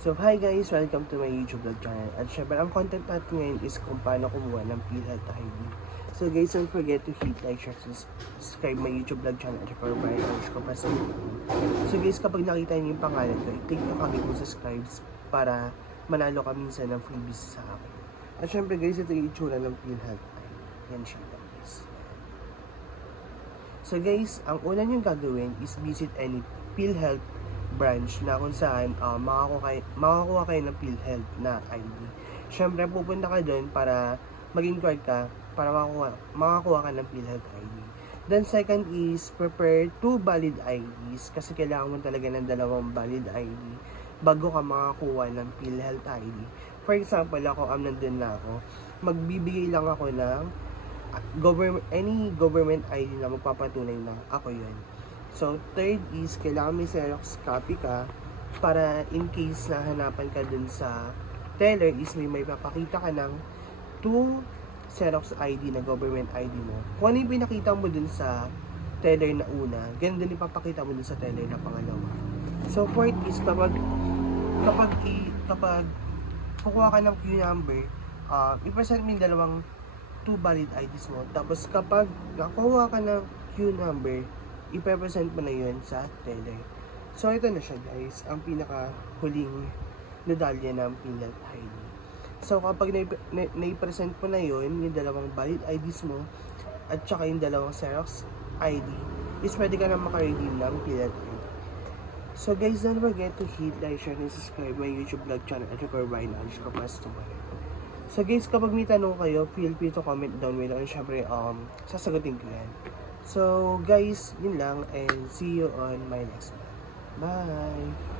So, hi guys! Welcome to my YouTube vlog channel. At syempre, ang content natin ngayon is kung paano kumuha ng PhilHealth ID. So guys, don't forget to hit like, share, subscribe my YouTube vlog channel at syempre, so guys, kapag nakita niyo yung pangalan ko, i-click na kami kung subscribes para manalo ka minsan ng freebies sa akin. At syempre guys, ito yung itsura ng PhilHealth ID. Yan siya guys. So guys, ang una niyong gagawin is visit any PhilHealth branch na kung saan makakuha kayo ng PhilHealth na ID. Siyempre, pupunta ka doon para mag-inquire ka para makakuha ka ng PhilHealth ID. Then second is prepare 2 valid IDs kasi kailangan mo talaga ng 2 valid ID bago ka makakuha ng PhilHealth ID. For example, nandun na ako, magbibigay lang ako ng any government ID na magpapatunay na ako yun. So, third is, kailangan may Xerox copy ka para in case na hanapan ka dun sa teller is may papakita ka ng 2 Xerox ID na government ID mo. Kung ano yung pinakita mo dun sa teller na una, ganun din ipapakita mo dun sa teller na pangalawa. So, fourth is, kapag kukuha ka ng queue number, i-present mo yung 2 valid IDs mo. Tapos, kapag nakuha ka ng queue number, ipe-present mo na yun sa teller. So, ito na siya guys, ang pinaka-huling medalya ng PhilHealth ID. So, kapag na-present mo na yun, yung 2 valid IDs mo, at saka yung 2 Xerox ID, is pwede ka na makaredeem ng PhilHealth ID. So guys, don't forget to hit like, share, and subscribe my YouTube vlog channel at record by knowledge ka para tomorrow. So guys, kapag may tanong kayo, feel free to comment down below and syempre, sasagutin ko yan. So guys, yun lang and see you on my next one. Bye!